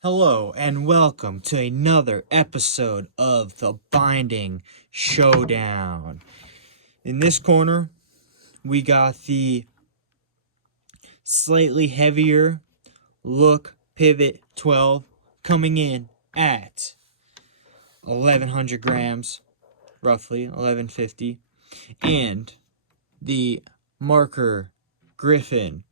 Hello and welcome to another episode of the Binding Showdown. In this corner, we got the slightly heavier Look Pivot 12 coming in at 1100 grams, roughly 1150, and the Marker Griffon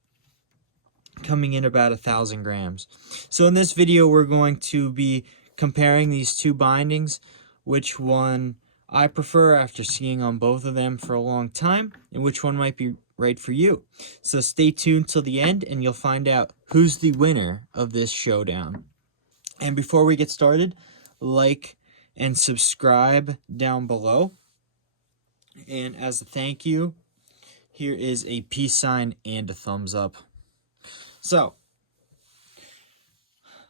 coming in about 1,000 grams. So in this video, we're going to be comparing these two bindings, which one I prefer after skiing on both of them for a long time, and which one might be right for you. So stay tuned till the end, and you'll find out who's the winner of this showdown. And before we get started, like and subscribe down below. And as a thank you, here is a peace sign and a thumbs up. So,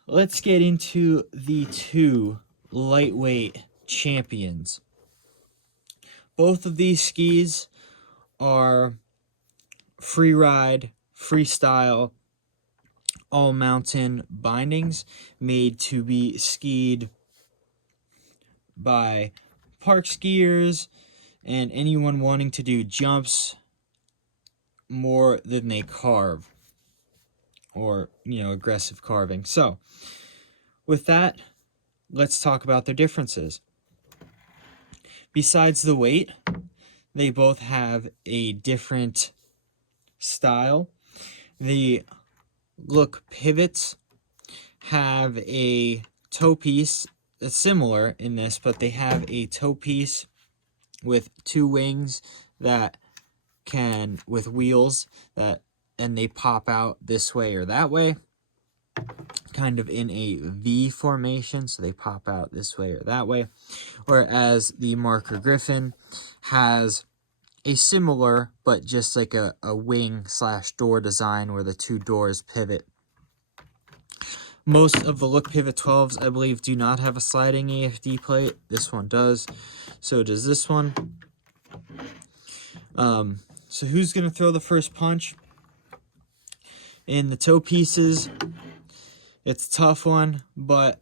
let's get into the two lightweight champions. Both of these skis are free ride, freestyle, all mountain bindings made to be skied by park skiers and anyone wanting to do jumps more than they carve, or aggressive carving. So with that, let's talk about their differences. Besides the weight, they both have a different style. The Look pivots have a toe piece that's similar in this, but they have a toe piece with two wings that can, with wheels that, and they pop out this way or that way, kind of in a V formation, so they pop out this way or that way. Whereas the Marker Griffon has a similar, but just like a wing/door design where the two doors pivot. Most of the Look Pivot 12s, I believe, do not have a sliding AFD plate. This one does. So does this one. So who's going to throw the first punch? In the toe pieces, it's a tough one, but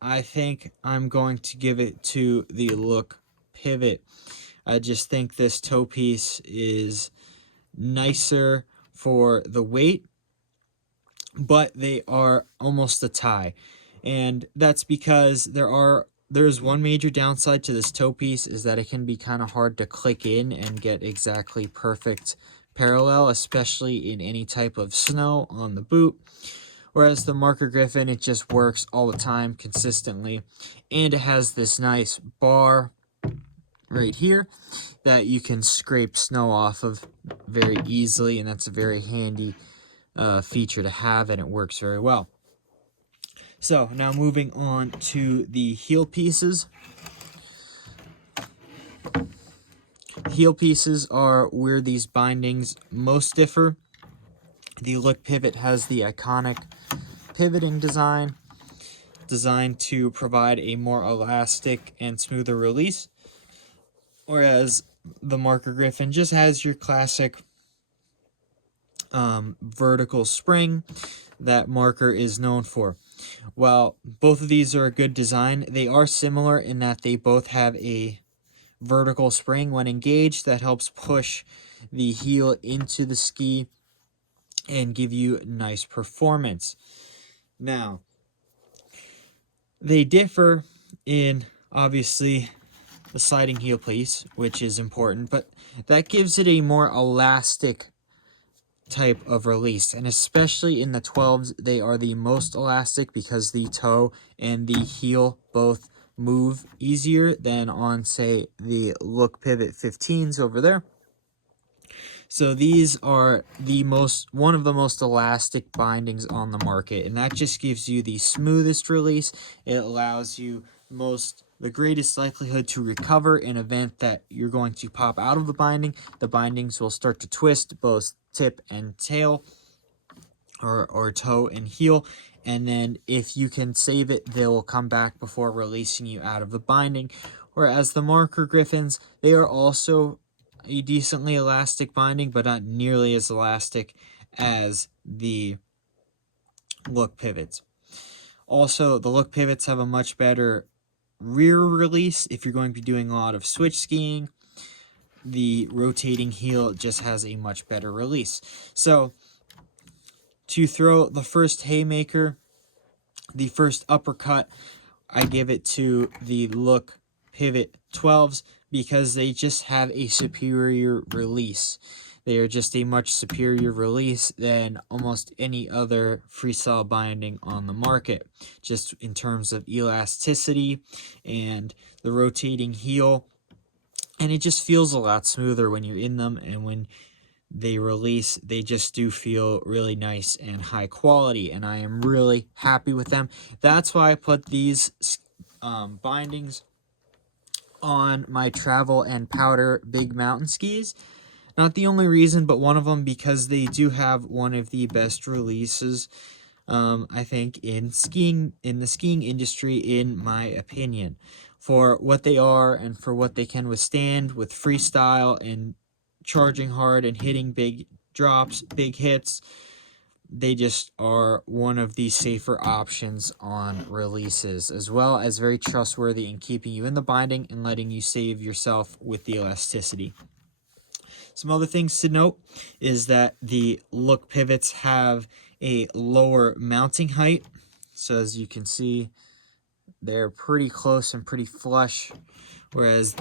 I think I'm going to give it to the Look Pivot. I just think this toe piece is nicer for the weight, but they are almost a tie. And that's because there's one major downside to this toe piece, is that it can be kind of hard to click in and get exactly perfect parallel, especially in any type of snow on the boot. Whereas the Marker Griffon, it just works all the time consistently, and it has this nice bar right here that you can scrape snow off of very easily, and that's a very handy feature to have, and it works very well. So now moving on to the heel pieces. Heel pieces are where these bindings most differ. The Look Pivot has the iconic pivoting design, designed to provide a more elastic and smoother release, whereas the Marker Griffon just has your classic vertical spring that Marker is known for. While both of these are a good design, they are similar in that they both have a vertical spring when engaged that helps push the heel into the ski and give you nice performance. Now, they differ in, obviously, the sliding heel piece, which is important, but that gives it a more elastic type of release, and especially in the 12s, they are the most elastic because the toe and the heel both move easier than on, say, the Look Pivot 15s over there. So these are one of the most elastic bindings on the market, and that just gives you the smoothest release. It allows you the greatest likelihood to recover in event that you're going to pop out of the binding. The bindings will start to twist both tip and tail, or toe and heel, and then if you can save it, they will come back before releasing you out of the binding. Whereas the Marker Griffons, they are also a decently elastic binding, but not nearly as elastic as the Look Pivots. Also, the look pivots have a much better rear release if you're going to be doing a lot of switch skiing. The rotating heel just has a much better release. So to throw the first haymaker, the first uppercut, I give it to the Look Pivot 12s because they just have a superior release. They are just a much superior release than almost any other freestyle binding on the market, just in terms of elasticity and the rotating heel. And it just feels a lot smoother when you're in them, and when they release, they just do feel really nice and high quality, and I am really happy with them. That's why I put these bindings on my travel and powder big mountain skis. Not the only reason, but one of them, because they do have one of the best releases, I think, in the skiing industry, in my opinion, for what they are and for what they can withstand with freestyle and charging hard and hitting big drops, big hits. They just are one of the safer options on releases, as well as very trustworthy in keeping you in the binding and letting you save yourself with the elasticity. Some other things to note is that the Look pivots have a lower mounting height. So as you can see, they're pretty close and pretty flush, whereas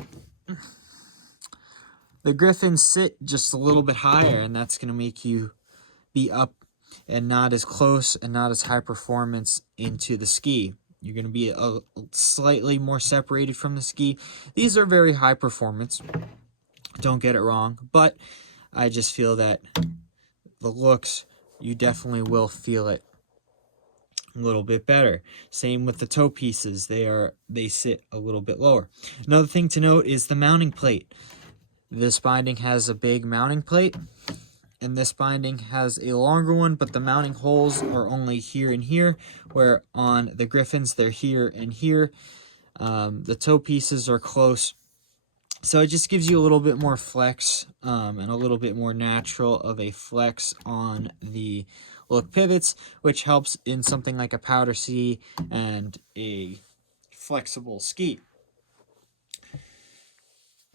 the Griffons sit just a little bit higher, and that's going to make you be up and not as close and not as high performance into the ski. You're going to be a slightly more separated from the ski. These are very high performance, don't get it wrong, but I just feel that the looks, you definitely will feel it a little bit better. Same with the toe pieces, they sit a little bit lower. Another thing to note is the mounting plate. This binding has a big mounting plate, and this binding has a longer one, but the mounting holes are only here and here, where on the Griffons they're here and here. The toe pieces are close, so it just gives you a little bit more flex, and a little bit more natural of a flex on the Look pivots, which helps in something like a powder ski and a flexible ski.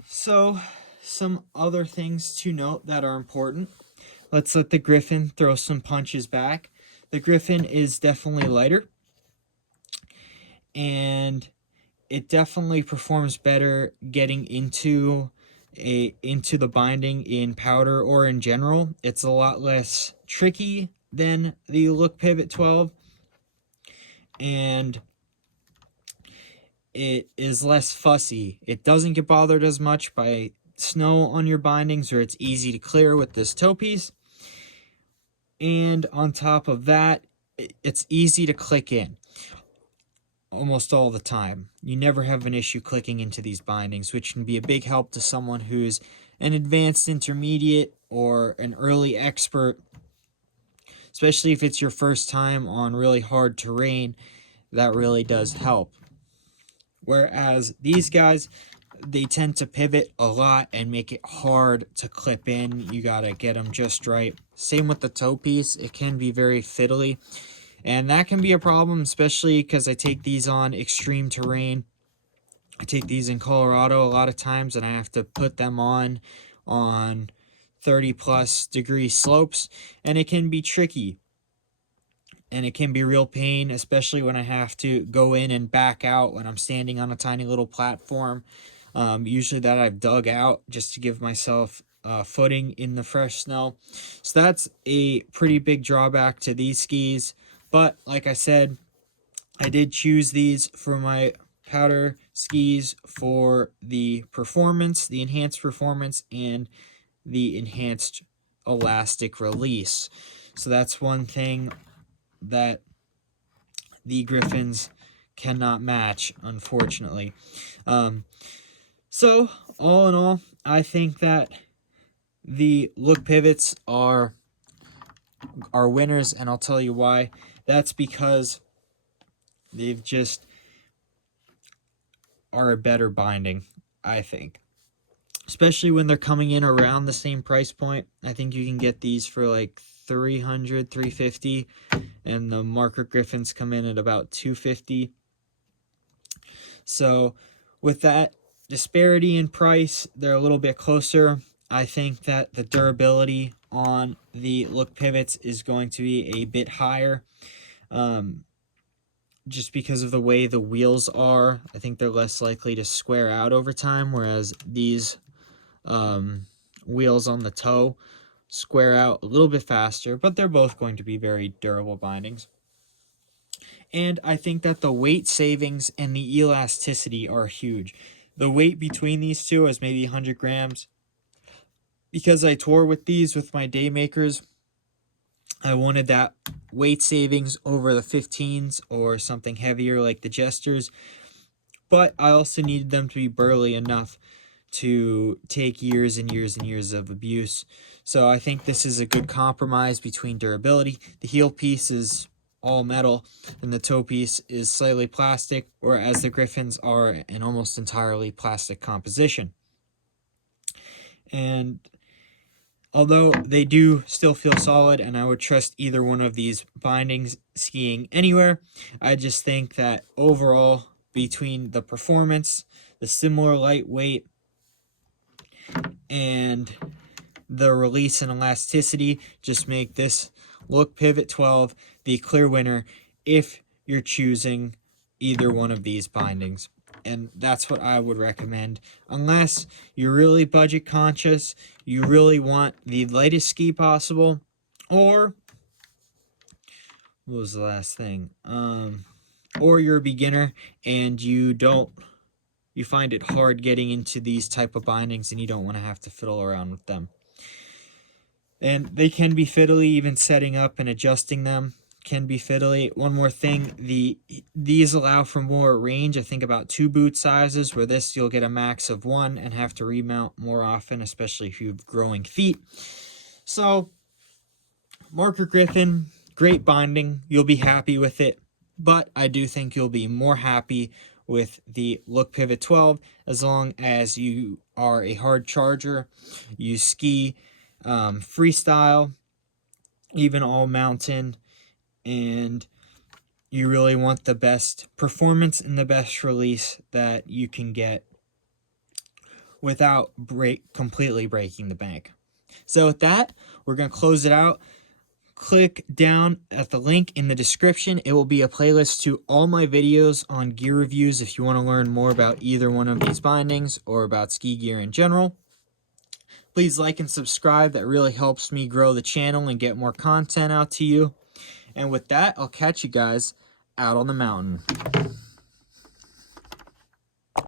So some other things to note that are important. Let's let the Griffon throw some punches back. The Griffon is definitely lighter, and it definitely performs better getting into the binding in powder or in general. It's a lot less tricky than the Look Pivot 12, and it is less fussy. It doesn't get bothered as much by snow on your bindings, or it's easy to clear with this toe piece. And on top of that, it's easy to click in almost all the time. You never have an issue clicking into these bindings, which can be a big help to someone who's an advanced intermediate or an early expert, especially if it's your first time on really hard terrain. That really does help. Whereas these guys, they tend to pivot a lot and make it hard to clip in. You gotta get them just right. Same with the toe piece. It can be very fiddly, and that can be a problem, especially because I take these on extreme terrain. I take these in Colorado a lot of times, and I have to put them on 30 plus degree slopes, and it can be tricky. And it can be real pain, especially when I have to go in and back out when I'm standing on a tiny little platform, usually that I've dug out just to give myself footing in the fresh snow. So that's a pretty big drawback to these skis. But like I said, I did choose these for my powder skis for the performance, the enhanced performance, and the enhanced elastic release. So that's one thing that the Griffons cannot match, unfortunately. So all in all, I think that the Look pivots are winners, and I'll tell you why. That's because they've just are a better binding, I think. Especially when they're coming in around the same price point. I think you can get these for like 300, 350, and the Marker Griffons come in at about 250. So with that disparity in price, they're a little bit closer. I think that the durability on the Look Pivots is going to be a bit higher, just because of the way the wheels are. I think they're less likely to square out over time, whereas these wheels on the toe square out a little bit faster, but they're both going to be very durable bindings. And I think that the weight savings and the elasticity are huge. The weight between these two is maybe 100 grams. Because I tour with these with my day makers, I wanted that weight savings over the 15s or something heavier like the Jesters. But I also needed them to be burly enough to take years and years and years of abuse. So I think this is a good compromise between durability. The heel piece is all metal and the toe piece is slightly plastic, whereas the Griffons are an almost entirely plastic composition. And although they do still feel solid, and I would trust either one of these bindings skiing anywhere, I just think that overall, between the performance, the similar lightweight, and the release and elasticity, just make this Look Pivot 12 the clear winner if you're choosing either one of these bindings. And that's what I would recommend, unless you're really budget conscious, you really want the lightest ski possible, or what was the last thing? Or you're a beginner and you find it hard getting into these type of bindings and you don't want to have to fiddle around with them. And they can be fiddly, even setting up and adjusting them can be fiddly. One more thing, these allow for more range. I think about 2 boot sizes, where this you'll get a max of 1 and have to remount more often, especially if you have growing feet. So Marker Griffon, great binding. You'll be happy with it, but I do think you'll be more happy with the Look Pivot 12 as long as you are a hard charger, you ski freestyle, even all mountain, and you really want the best performance and the best release that you can get without completely breaking the bank. So with that, we're going to close it out. Click down at the link in the description. It will be a playlist to all my videos on gear reviews if you want to learn more about either one of these bindings or about ski gear in general. Please like and subscribe. That really helps me grow the channel and get more content out to you. And with that, I'll catch you guys out on the mountain.